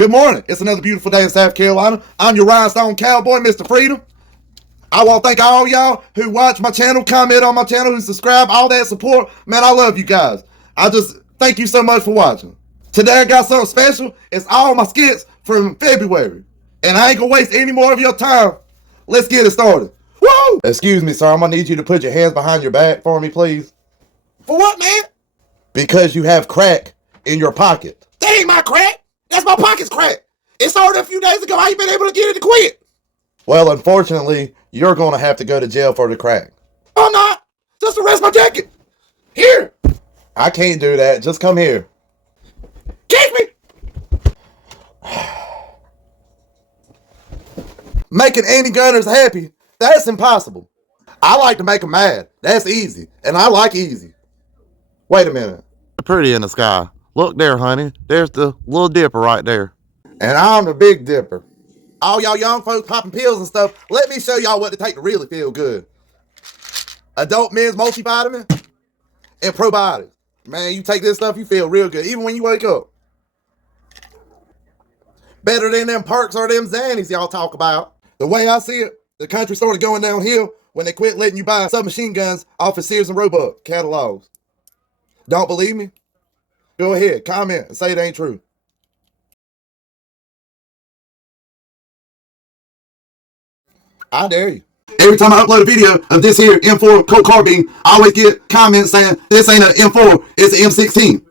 Good morning. It's another beautiful day in South Carolina. I'm your rhinestone cowboy, Mr. Freedom. I want to thank all y'all who watch my channel, comment on my channel, who subscribe, all that support. Man, I love you guys. I just thank you so much for watching. Today I got something special. It's all my skits from February. And I ain't going to waste any more of your time. Let's get it started. Woo! Excuse me, sir. I'm going to need you to put your hands behind your back for me, please. For what, man? Because you have crack in your pocket. That ain't my crack. That's my pocket's crack. It started a few days ago. How you been able to get it to quit? Well, unfortunately, you're going to have to go to jail for the crack. I'm not. Just arrest my jacket. Here. I can't do that. Just come here. Kick me. Making anti-gunners happy, that's impossible. I like to make them mad. That's easy. And I like easy. Wait a minute. Pretty in the sky. Look there, honey. There's the little dipper right there. And I'm the Big Dipper. All y'all young folks popping pills and stuff, let me show y'all what to take to really feel good. Adult men's multivitamin and probiotics. Man, you take this stuff, you feel real good, even when you wake up. Better than them perks or them Xannies y'all talk about. The way I see it, the country started going downhill when they quit letting you buy submachine guns off of Sears and Roebuck catalogs. Don't believe me? Go ahead, comment and say it ain't true. I dare you. Every time I upload a video of this here M4 Colt carbine, I always get comments saying this ain't an M4, it's an M16.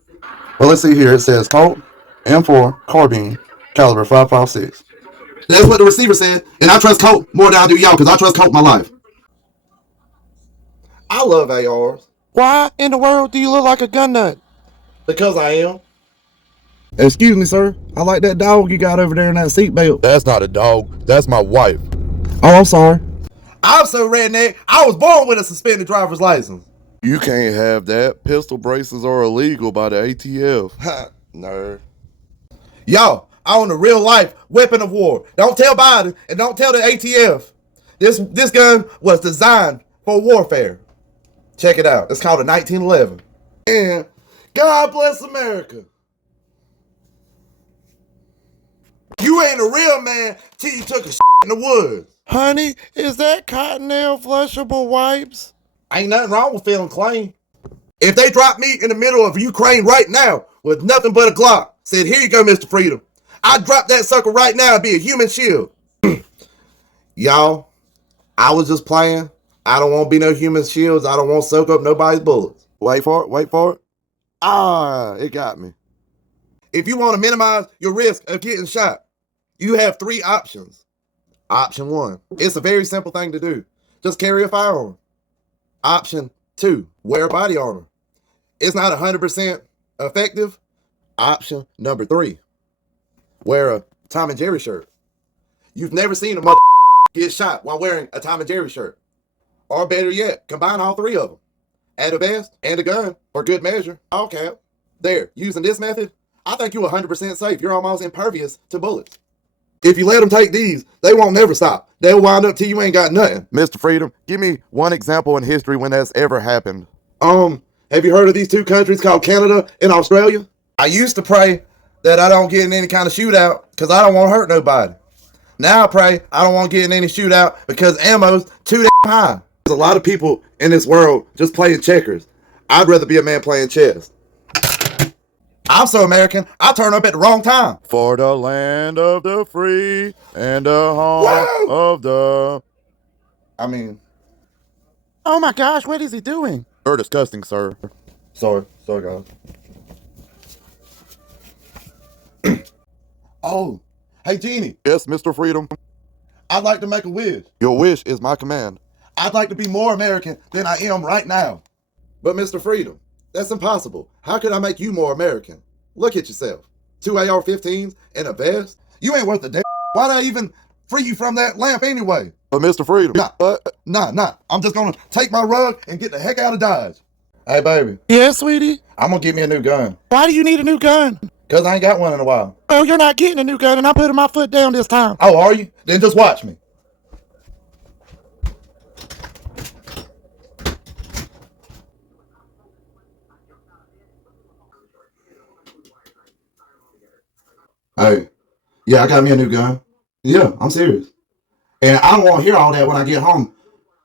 Well, let's see here. It says Colt M4 carbine caliber 5.56. That's what the receiver said, and I trust Colt more than I do y'all because I trust Colt my life. I love ARs. Why in the world do you look like a gun nut? Because I am. Excuse me, sir. I like that dog you got over there in that seatbelt. That's not a dog. That's my wife. Oh, I'm sorry. I'm so redneck, I was born with a suspended driver's license. You can't have that. Pistol braces are illegal by the ATF. Nerd. Y'all, I own a real life weapon of war. Don't tell Biden and don't tell the ATF. This gun was designed for warfare. Check it out. It's called a 1911. And God bless America. You ain't a real man till you took a in the woods. Honey, is that Cottonelle flushable wipes? Ain't nothing wrong with feeling clean. If they drop me in the middle of Ukraine right now with nothing but a Glock, said, here you go, Mr. Freedom, I'd drop that sucker right now and be a human shield. Y'all, I was just playing. I don't want to be no human shields. I don't want to soak up nobody's bullets. Wait for it. Wait for it. Ah, it got me. If you want to minimize your risk of getting shot, you have three options. Option 1, it's a very simple thing to do. Just carry a firearm. Option 2, wear body armor. It's not 100% effective. Option number 3, wear a Tom and Jerry shirt. You've never seen a get shot while wearing a Tom and Jerry shirt. Or better yet, combine all three of them. Add a vest and a gun for good measure. All cap. There, using this method, I think you're 100% safe. You're almost impervious to bullets. If you let them take these, they won't never stop. They'll wind up till you ain't got nothing. Mr. Freedom, give me one example in history when that's ever happened. Have you heard of these two countries called Canada and Australia? I used to pray that I don't get in any kind of shootout because I don't want to hurt nobody. Now I pray I don't want to get in any shootout because ammo's too damn high. There's a lot of people in this world just playing checkers. I'd rather be a man playing chess. I'm so American, I turn up at the wrong time. For the land of the free and the home of the... Oh my gosh, what is he doing? You're disgusting, sir. Sorry guys. Oh, hey Jeannie. Yes, Mr. Freedom. I'd like to make a wish. Your wish is my command. I'd like to be more American than I am right now. But Mr. Freedom, that's impossible. How could I make you more American? Look at yourself. 2 AR-15s and a vest? You ain't worth a damn. Why'd I even free you from that lamp anyway? But Mr. Freedom. Nah. I'm just gonna take my rug and get the heck out of Dodge. Hey, baby. Yeah, sweetie? I'm gonna get me a new gun. Why do you need a new gun? Because I ain't got one in a while. Oh, you're not getting a new gun, and I'm putting my foot down this time. Oh, are you? Then just watch me. Hey, Yeah, I got me a new gun. Yeah, I'm serious. And I don't want to hear all that when I get home.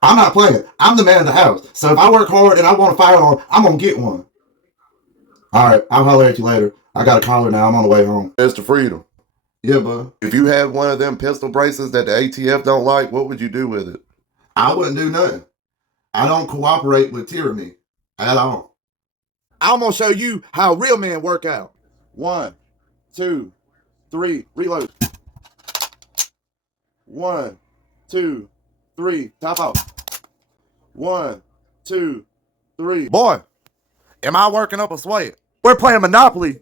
I'm not playing. I'm the man of the house. So if I work hard and I want a firearm, I'm going to get one. All right, I'll holler at you later. I got a caller now. I'm on the way home. Mr. Freedom, Yeah, bud. if you had one of them pistol braces that the ATF don't like, what would you do with it? I wouldn't do nothing. I don't cooperate with tyranny at all. I'm going to show you how real men work out. 1, 2, 3, reload. 1, 2, 3, top off. 1, 2, 3. Boy, am I working up a sweat? We're playing Monopoly,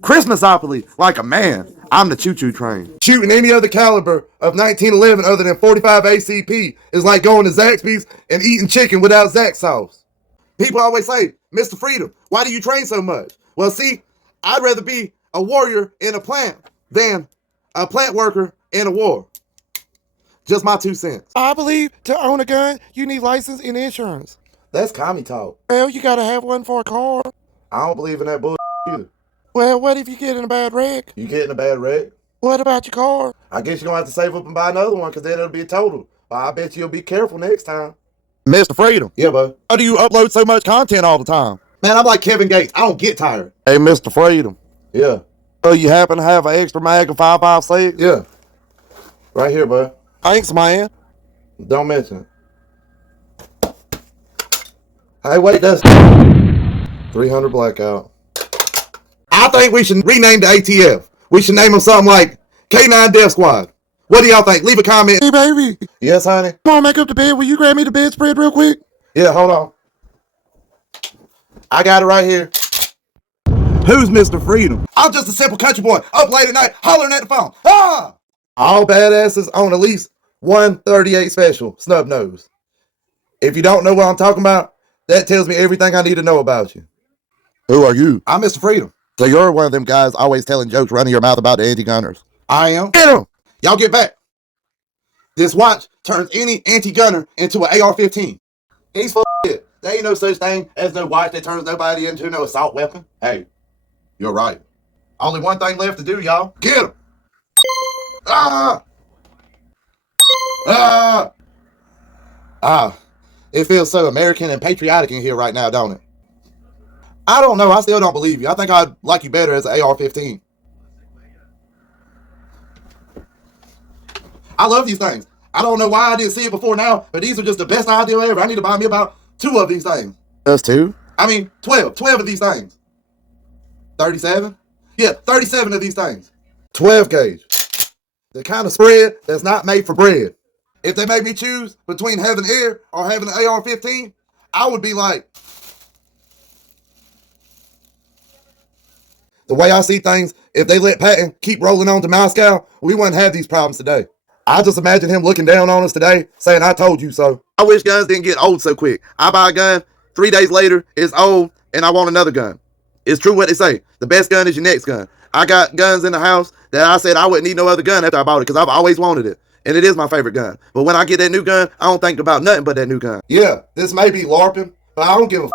Christmasopoly, like a man. I'm the choo-choo train. Shooting any other caliber of 1911 other than 45 ACP is like going to Zaxby's and eating chicken without Zax sauce. People always say, Mr. Freedom, why do you train so much? Well, see, I'd rather be a warrior in a plant than a plant worker in a war. Just my 2 cents. I believe to own a gun, you need license and insurance. That's commie talk. Well, you gotta have one for a car. I don't believe in that bullshit either. Well, what if you get in a bad wreck? You get in a bad wreck? What about your car? I guess you're going to have to save up and buy another one because then it'll be a total. But I bet you'll be careful next time. Mr. Freedom. Yeah, bud. How do you upload so much content all the time? Man, I'm like Kevin Gates. I don't get tired. Hey, Mr. Freedom, Yeah. so you happen to have an extra mag of 5.56? Yeah. Right here, bud. Thanks, man. Don't mention it. Hey, wait, that's 300 blackout. I think we should rename the ATF. We should name them something like K9 Death Squad. What do y'all think? Leave a comment. Hey, baby, Yes, honey? come on, make up the bed. Will you grab me the bedspread real quick? Yeah, hold on. I got it right here. Who's Mr. Freedom? I'm just a simple country boy up late at night hollering at the phone. Ah! All badasses on at least 138 special, snub nose. If you don't know what I'm talking about, that tells me everything I need to know about you. Who are you? I'm Mr. Freedom. So you're one of them guys always telling jokes, running your mouth about the anti-gunners. I am. Get him! Y'all get back. This watch turns any anti-gunner into an AR-15. He's full of shit. There ain't no such thing as no watch that turns nobody into no assault weapon. Hey, you're right. Only one thing left to do, y'all. Get him! Ah! Ah! Ah! It feels so American and patriotic in here right now, don't it? I don't know. I still don't believe you. I think I'd like you better as an AR-15. I love these things. I don't know why I didn't see it before now, but these are just the best idea ever. I need to buy me about 2 of these things. Us too? I mean, 12 of these things. 37? Yeah, 37 of these things. 12 gauge. The kind of spread that's not made for bread. If they made me choose between having air or having an AR-15, I would be like, the way I see things, if they let Patton keep rolling on to Moscow, we wouldn't have these problems today. I just imagine him looking down on us today, saying, I told you so. I wish guns didn't get old so quick. I buy a gun, 3 days later, it's old, and I want another gun. It's true what they say. The best gun is your next gun. I got guns in the house that I said I wouldn't need no other gun after I bought it because I've always wanted it. And it is my favorite gun. But when I get that new gun, I don't think about nothing but that new gun. Yeah, this may be LARPing, but I don't give a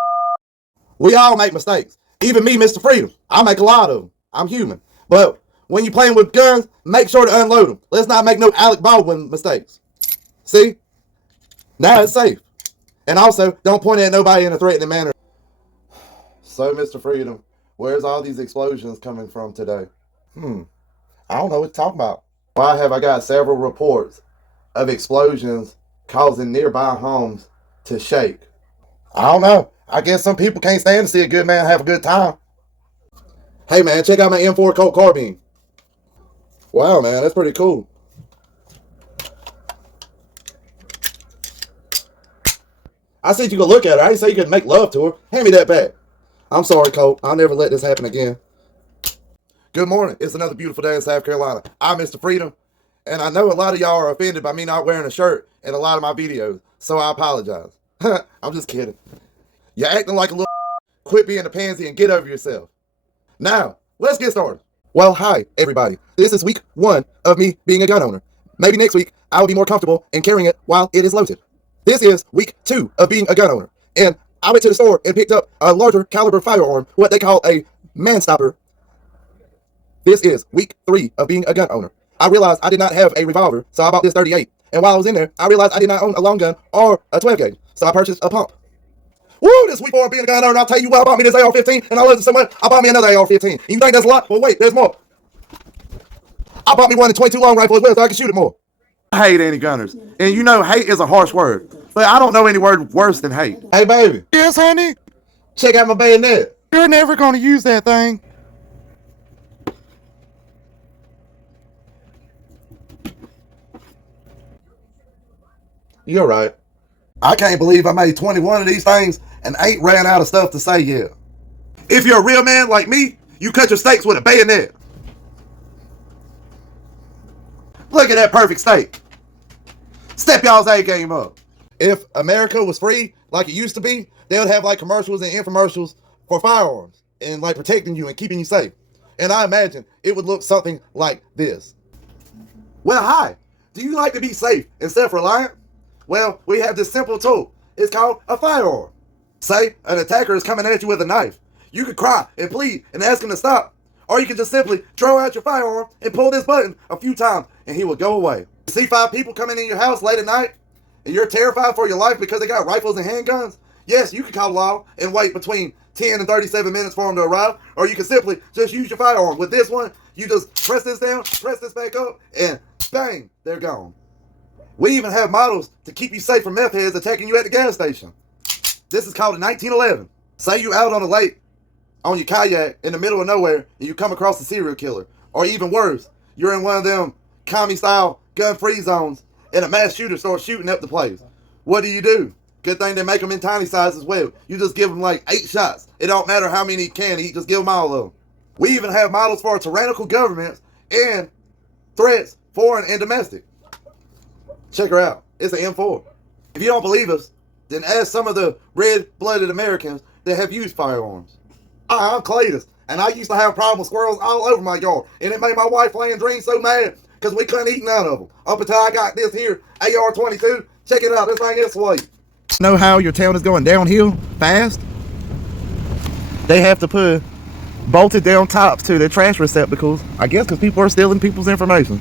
We all make mistakes. Even me, Mr. Freedom. I make a lot of them. I'm human. But when you're playing with guns, make sure to unload them. Let's not make no Alec Baldwin mistakes. See? Now it's safe. And also, don't point at nobody in a threatening manner. So, Mr. Freedom, where's all these explosions coming from today? I don't know what to talk about. Why have I got several reports of explosions causing nearby homes to shake? I don't know. I guess some people can't stand to see a good man have a good time. Hey, man, check out my M4 Colt carbine. Wow, man, that's pretty cool. I said you could look at her. I didn't say you could make love to her. Hand me that back. I'm sorry, Colt. I'll never let this happen again. Good morning. It's another beautiful day in South Carolina. I'm Mr. Freedom, and I know a lot of y'all are offended by me not wearing a shirt in a lot of my videos, so I apologize. I'm just kidding. You're acting like a little quit being a pansy and get over yourself. Now, let's get started. Well, hi, everybody. This is week 1 of me being a gun owner. Maybe next week, I will be more comfortable in carrying it while it is loaded. This is week 2 of being a gun owner, and I went to the store and picked up a larger caliber firearm, what they call a man stopper. This is week 3 of being a gun owner. I realized I did not have a revolver, so I bought this 38. And while I was in there, I realized I did not own a long gun or a 12 gauge, so I purchased a pump. Woo, this week for being a gun owner, and I'll tell you what, I bought me this AR-15, and I love it so much, I bought me another AR-15. And you think that's a lot? Well, wait, there's more. I bought me one of the 22 long rifle as well, so I can shoot it more. I hate any gunners. And you know, hate is a harsh word, but I don't know any word worse than hate. Hey, baby. Yes, honey? Check out my bayonet. You're never going to use that thing. You're right. I can't believe I made 21 of these things and ain't ran out of stuff to say yet. If you're a real man like me, you cut your steaks with a bayonet. Look at that perfect steak. Step y'all's A game up. If America was free like it used to be, they would have like commercials and infomercials for firearms and like protecting you and keeping you safe. And I imagine it would look something like this. Well, hi. Do you like to be safe and self-reliant? Well, we have this simple tool. It's called a firearm. Say an attacker is coming at you with a knife. You could cry and plead and ask him to stop. Or you can just simply draw out your firearm and pull this button a few times and he will go away. You see 5 people coming in your house late at night and you're terrified for your life because they got rifles and handguns? Yes, you can call law and wait between 10 and 37 minutes for them to arrive. Or you can simply just use your firearm. With this one, you just press this down, press this back up, and bang, they're gone. We even have models to keep you safe from meth heads attacking you at the gas station. This is called a 1911. Say you out on a lake on your kayak in the middle of nowhere and you come across a serial killer. Or even worse, you're in one of them commie-style gun-free zones and a mass shooter starts shooting up the place. What do? Good thing they make them in tiny sizes as well. You just give them like 8 shots. It don't matter how many he can eat, just give them all of them. We even have models for tyrannical governments and threats, foreign and domestic. Check her out. It's an M4. If you don't believe us, then ask some of the red-blooded Americans that have used firearms. I'm Cletus, and I used to have problems with squirrels all over my yard, and it made my wife laying dreams so mad because we couldn't eat none of them. Up until I got this here AR-22. Check it out. This thing is sweet. Know how your town is going downhill fast? They have to put bolted down tops to their trash receptacles, I guess because people are stealing people's information.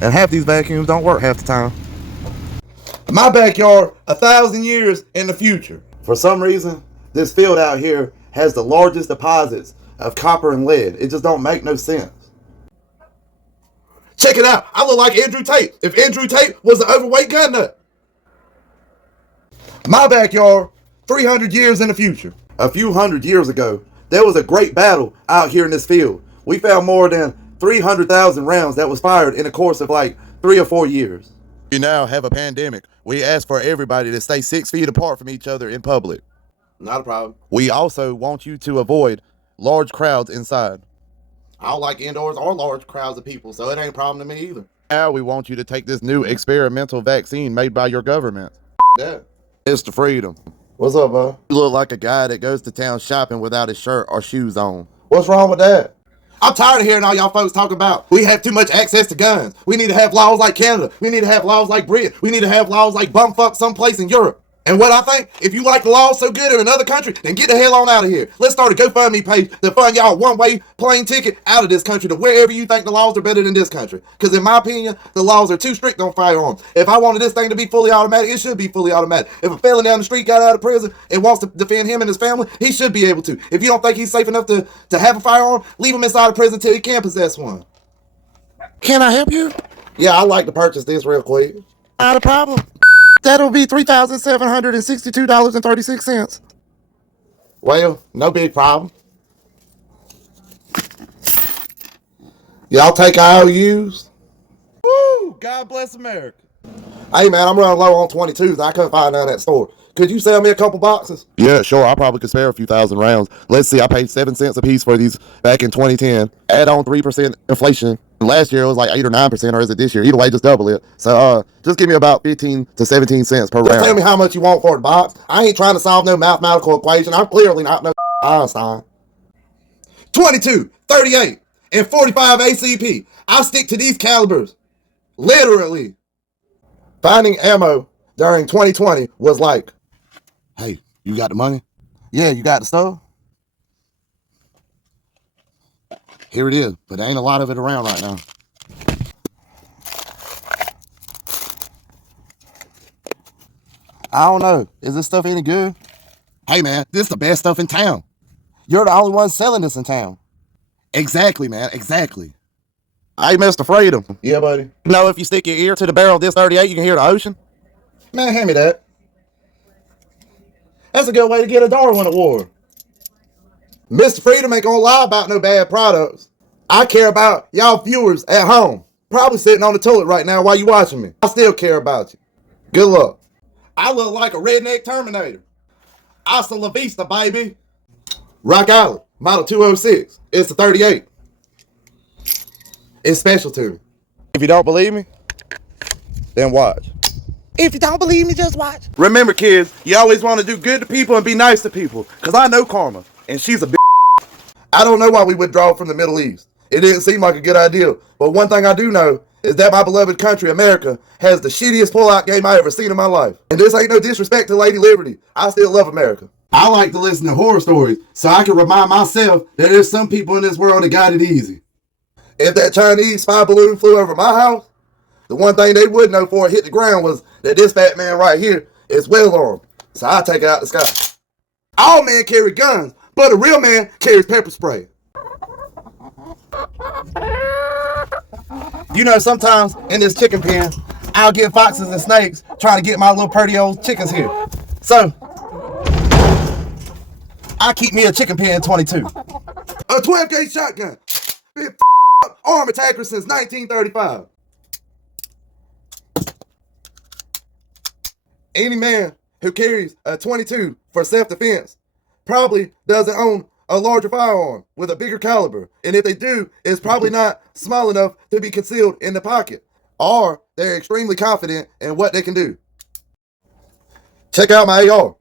And half these vacuums don't work half the time. My backyard, 1,000 years in the future. For some reason, this field out here has the largest deposits of copper and lead. It just don't make no sense. Check it out. I look like Andrew Tate. If Andrew Tate was an overweight gun nut. My backyard, 300 years in the future. A few hundred years ago, there was a great battle out here in this field. We found more than 300,000 rounds that was fired in the course of like 3 or 4 years. We now have a pandemic. We ask for everybody to stay 6 feet apart from each other in public. Not a problem. We also want you to avoid large crowds inside. I don't like indoors or large crowds of people, so it ain't a problem to me either. Now we want you to take this new experimental vaccine made by your government. Yeah. Mr.freedom. What's up, bud? You look like a guy that goes to town shopping without his shirt or shoes on. What's wrong with that? I'm tired of hearing all y'all folks talk about we have too much access to guns. We need to have laws like Canada. We need to have laws like Britain. We need to have laws like bumfuck someplace in Europe. And what I think, if you like the laws so good in another country, then get the hell on out of here. Let's start a GoFundMe page to fund y'all one-way plane ticket out of this country to wherever you think the laws are better than this country. Because in my opinion, the laws are too strict on firearms. If I wanted this thing to be fully automatic, it should be fully automatic. If a felon down the street got out of prison and wants to defend him and his family, he should be able to. If you don't think he's safe enough to have a firearm, leave him inside of prison till he can possess one. Can I help you? Yeah, I'd like to purchase this real quick. Not a problem. That'll be $3,762.36. Well, no big problem. Y'all take IOUs? Woo! God bless America. Hey, man, I'm running low on 22s. I couldn't find none at that store. Could you sell me a couple boxes? Yeah, sure. I probably could spare a few thousand rounds. Let's see. I paid 7 cents a piece for these back in 2010. Add on 3% inflation. Last year it was like 8 or 9%, or is it this year? Either way, just double it. So just give me about 15 to 17 cents per round. Just tell me how much you want for the box. I ain't trying to solve no mathematical equation. I'm clearly not no Einstein. 22, 38, and 45 ACP. I stick to these calibers. Literally. Finding ammo during 2020 was like, hey, you got the money? Yeah, you got the stuff? Here it is, but there ain't a lot of it around right now. I don't know. Is this stuff any good? Hey, man, this is the best stuff in town. You're the only one selling this in town. Exactly, man, exactly. Hey, Mr. Freedom. Yeah, buddy. You know, if you stick your ear to the barrel of this 38, you can hear the ocean? Man, hand me that. That's a good way to get a Darwin Award. Mr. Freedom ain't gonna lie about no bad products. I care about y'all viewers at home. Probably sitting on the toilet right now while you watching me. I still care about you. Good luck. I look like a redneck Terminator. Hasta la vista, baby. Rock Island, model 206. It's a 38. It's special to me. If you don't believe me, then watch. If you don't believe me, just watch. Remember, kids, you always want to do good to people and be nice to people. Because I know Karma, and she's a bitch. I don't know why we withdrew from the Middle East. It didn't seem like a good idea. But one thing I do know is that my beloved country, America, has the shittiest pullout game I ever seen in my life. And this ain't no disrespect to Lady Liberty. I still love America. I like to listen to horror stories so I can remind myself that there's some people in this world that got it easy. If that Chinese spy balloon flew over my house, the one thing they would know before it hit the ground was that this fat man right here is well armed. So I take it out the sky. All men carry guns, but a real man carries pepper spray. You know, sometimes in this chicken pen, I'll get foxes and snakes trying to get my little pretty old chickens here. So, I keep me a chicken pen 22. A 12 gauge shotgun. Been arm attacker since 1935. Any man who carries a 22 for self-defense probably doesn't own a larger firearm with a bigger caliber. And if they do, it's probably not small enough to be concealed in the pocket. Or they're extremely confident in what they can do. Check out my AR.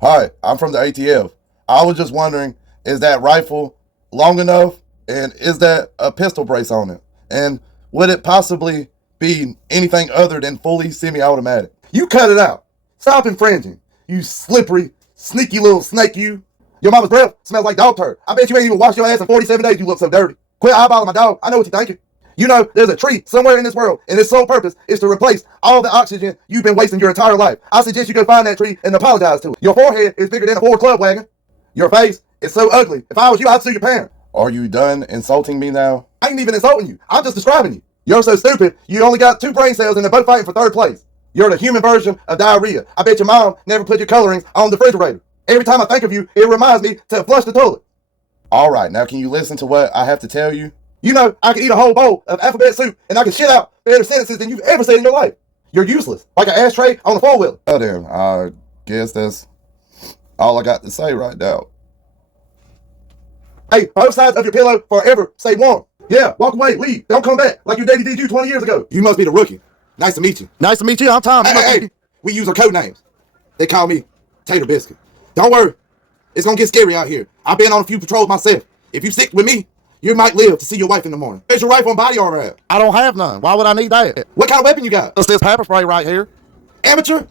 Hi, I'm from the ATF. I was just wondering, is that rifle long enough? And is that a pistol brace on it? And would it possibly be anything other than fully semi-automatic? You cut it out. Stop infringing. You slippery, sneaky little snake, you. Your mama's breath smells like dog turd. I bet you ain't even washed your ass in 47 days, you look so dirty. Quit eyeballing my dog. I know what you're thinking. You know, there's a tree somewhere in this world, and its sole purpose is to replace all the oxygen you've been wasting your entire life. I suggest you go find that tree and apologize to it. Your forehead is bigger than a Ford club wagon. Your face is so ugly. If I was you, I'd sue your parents. Are you done insulting me now? I ain't even insulting you. I'm just describing you. You're so stupid, you only got 2 brain cells and they're both fighting for 3rd place. You're the human version of diarrhea. I bet your mom never put your colorings on the refrigerator. Every time I think of you, it reminds me to flush the toilet. All right, now can you listen to what I have to tell you? You know, I can eat a whole bowl of alphabet soup and I can shit out better sentences than you've ever said in your life. You're useless, like an ashtray on a 4-wheeler. Oh, damn, I guess that's all I got to say right now. Hey, both sides of your pillow forever say one. Yeah, walk away, leave. Don't come back like your daddy did you 20 years ago. You must be the rookie. Nice to meet you. Nice to meet you. I'm Tom. Hey, we use our code names. They call me Tater Biscuit. Don't worry. It's going to get scary out here. I've been on a few patrols myself. If you stick with me, you might live to see your wife in the morning. Where's your rifle and body armor at? I don't have none. Why would I need that? What kind of weapon you got? It's this pepper spray right here. Amateur?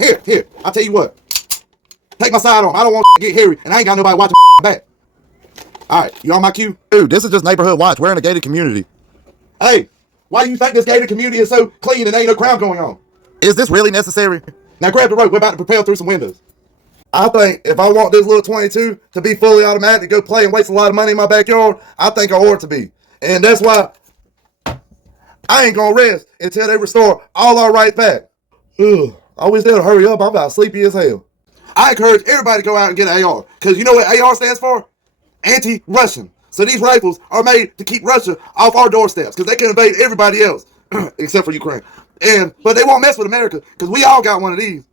Here. I'll tell you what. Take my side on. I don't want to get hairy, and I ain't got nobody watching back. All right, you on my cue? Dude, this is just neighborhood watch. We're in a gated community. Hey, why do you think this gated community is so clean and ain't no crime going on? Is this really necessary? Now grab the rope. We're about to propel through some windows. I think if I want this little 22 to be fully automatic to go play and waste a lot of money in my backyard, I think I ought it to be. And that's why I ain't going to rest until they restore all our rights back. Ugh, I wish they'd hurry up. I'm about sleepy as hell. I encourage everybody to go out and get an AR. Because you know what AR stands for? Anti-Russian. So these rifles are made to keep Russia off our doorsteps because they can invade everybody else except for Ukraine. But they won't mess with America because we all got one of these.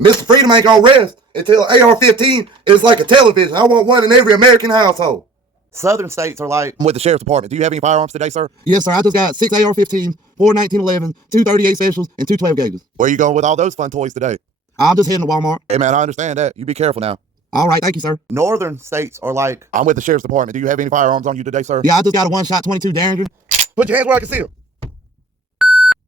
Mr. Freedom ain't gonna rest until AR-15 is like a television. I want one in every American household. Southern states are like with the sheriff's department. Do you have any firearms today, sir? Yes, sir. I just got 6 AR-15s, 4 1911s, 2 38 specials, and 2 12 gauges. Where you going with all those fun toys today? I'm just heading to Walmart. Hey, man, I understand that. You be careful now. All right, thank you, sir. Northern states are like, I'm with the sheriff's department. Do you have any firearms on you today, sir? Yeah, I just got a 1-shot 22 Derringer. Put your hands where I can see them.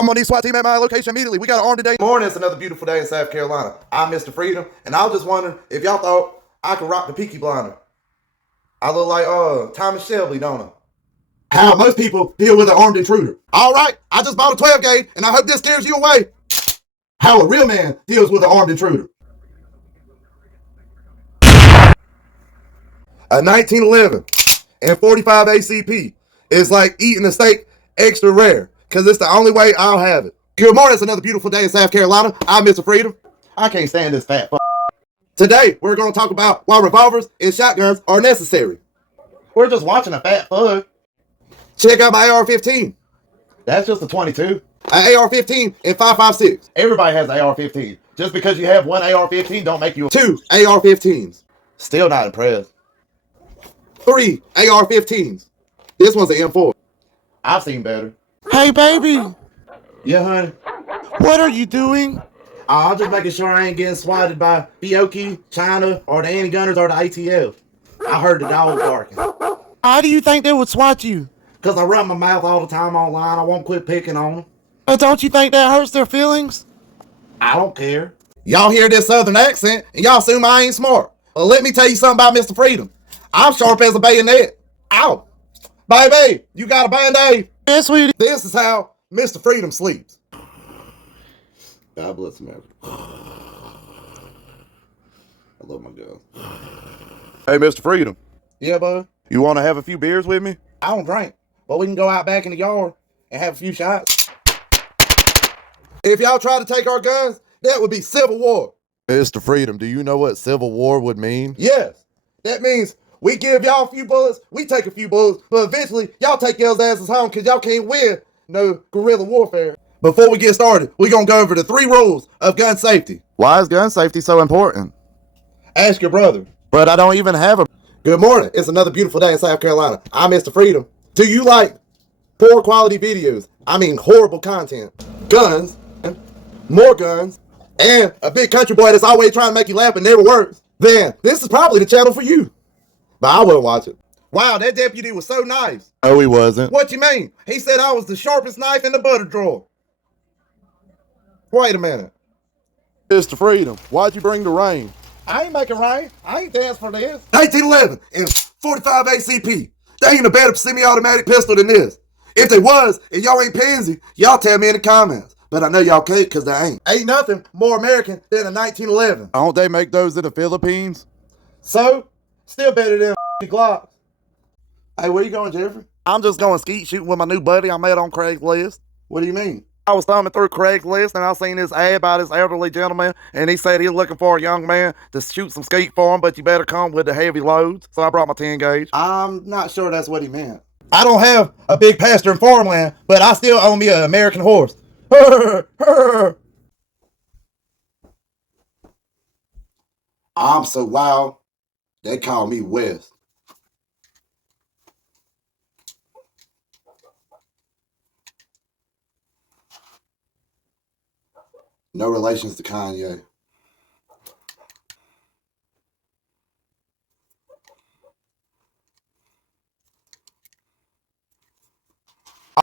I'm on the SWAT team at my location immediately. We got an arm today. Morning, it's another beautiful day in South Carolina. I'm Mr. Freedom, and I was just wondering if y'all thought I could rock the Peaky Blinder. I look like Thomas Shelby, don't I? How most people deal with an armed intruder. All right, I just bought a 12 gauge, and I hope this scares you away. How a real man deals with an armed intruder. A 1911 and 45 ACP is like eating a steak extra rare, because it's the only way I'll have it. Good morning, it's another beautiful day in South Carolina. I'm Mr. Freedom. I can't stand this fat fuck. Today, we're going to talk about why revolvers and shotguns are necessary. We're just watching a fat fuck. Check out my AR-15. That's just a 22. An AR-15 and 5.56. Everybody has an AR-15. Just because you have one AR-15 don't make you two AR-15s. Still not impressed. 3 AR-15s. This one's an M4. I've seen better. Hey, baby, Yeah, honey. what are you doing? I'm just making sure I ain't getting swatted by BOK, China, or the anti-gunners or the ATF. I heard the dog barking. How do you think they would swat you? Because I run my mouth all the time online. I won't quit picking on them. Don't you think that hurts their feelings? I don't care. Y'all hear this southern accent, and y'all assume I ain't smart. Well, let me tell you something about Mr. Freedom. I'm sharp as a bayonet. Ow. Baby, you got a Band-Aid? Yes, sweetie. This is how Mr. Freedom sleeps. God bless America. I love my girl. Hey, Mr. Freedom, Yeah, bud. you want to have a few beers with me? I don't drink, but we can go out back in the yard and have a few shots. If y'all try to take our guns, that would be civil war. Mr. Freedom, do you know what civil war would mean? Yes, that means we give y'all a few bullets, we take a few bullets, but eventually y'all take y'all's asses home because y'all can't win no guerrilla warfare. Before we get started, we're going to go over the 3 rules of gun safety. Why is gun safety so important? Ask your brother. But I don't even have a... Good morning. It's another beautiful day in South Carolina. I'm Mr. Freedom. Do you like poor quality videos? I mean horrible content. Guns, more guns, and a big country boy that's always trying to make you laugh and never works. Then this is probably the channel for you. But I wouldn't watch it. Wow, that deputy was so nice. No, he wasn't. What you mean? He said I was the sharpest knife in the butter drawer. Wait a minute. Mr. Freedom, why'd you bring the rain? I ain't making rain. I ain't danced for this. 1911 and 45 ACP. They ain't a better semi-automatic pistol than this. If they was, and y'all ain't pansy, y'all tell me in the comments. But I know y'all can't because they ain't. Ain't nothing more American than a 1911. Don't they make those in the Philippines? So, still better than Glocks. Hey, where you going, Jeffrey? I'm just going skeet shooting with my new buddy I met on Craigslist. What do you mean? I was thumbing through Craigslist and I seen this ad by this elderly gentleman, and he said he's looking for a young man to shoot some skeet for him, but you better come with the heavy loads. So I brought my 10 gauge. I'm not sure that's what he meant. I don't have a big pasture and farmland, but I still own me an American horse. I'm so loud, they call me West. No relations to Kanye.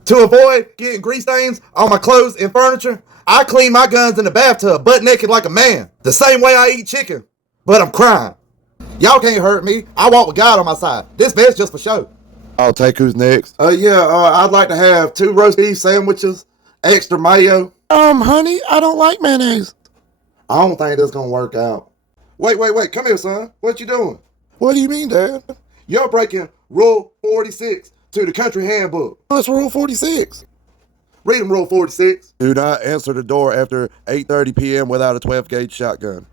To avoid getting grease stains on my clothes and furniture, I clean my guns in the bathtub, butt naked like a man. The same way I eat chicken, but I'm crying. Y'all can't hurt me. I walk with God on my side. This vest just for show. I'll take who's next. I'd like to have 2 roast beef sandwiches, extra mayo. Honey, I don't like mayonnaise. I don't think this gonna work out. Wait, come here, son. What you doing? What do you mean, Dad? You're breaking Rule 46 to the country handbook. What's Rule 46? Read them, Rule 46. Do not answer the door after 8:30 p.m. without a 12 gauge shotgun.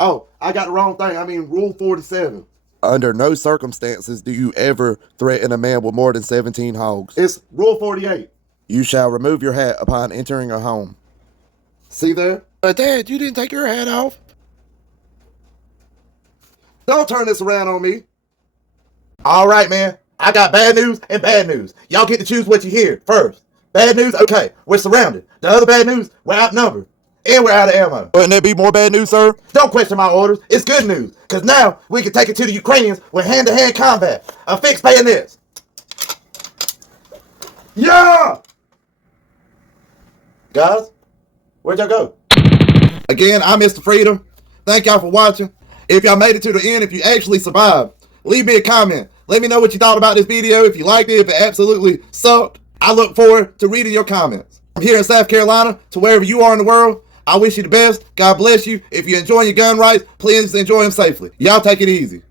Oh, I got the wrong thing. I mean Rule 47. Under no circumstances do you ever threaten a man with more than 17 hogs. It's Rule 48. You shall remove your hat upon entering a home. See there? But Dad, you didn't take your hat off. Don't turn this around on me. All right, man. I got bad news and bad news. Y'all get to choose what you hear first. Bad news, okay, we're surrounded. The other bad news, we're outnumbered. And we're out of ammo. Wouldn't there be more bad news, sir? Don't question my orders. It's good news. Because now we can take it to the Ukrainians with hand-to-hand combat. A fixed bayonets. Yeah! Guys, where'd y'all go? Again, I'm Mr. Freedom. Thank y'all for watching. If y'all made it to the end, if you actually survived, leave me a comment. Let me know what you thought about this video. If you liked it, if it absolutely sucked, I look forward to reading your comments. From here in South Carolina to wherever you are in the world, I wish you the best. God bless you. If you're enjoying your gun rights, please enjoy them safely. Y'all take it easy.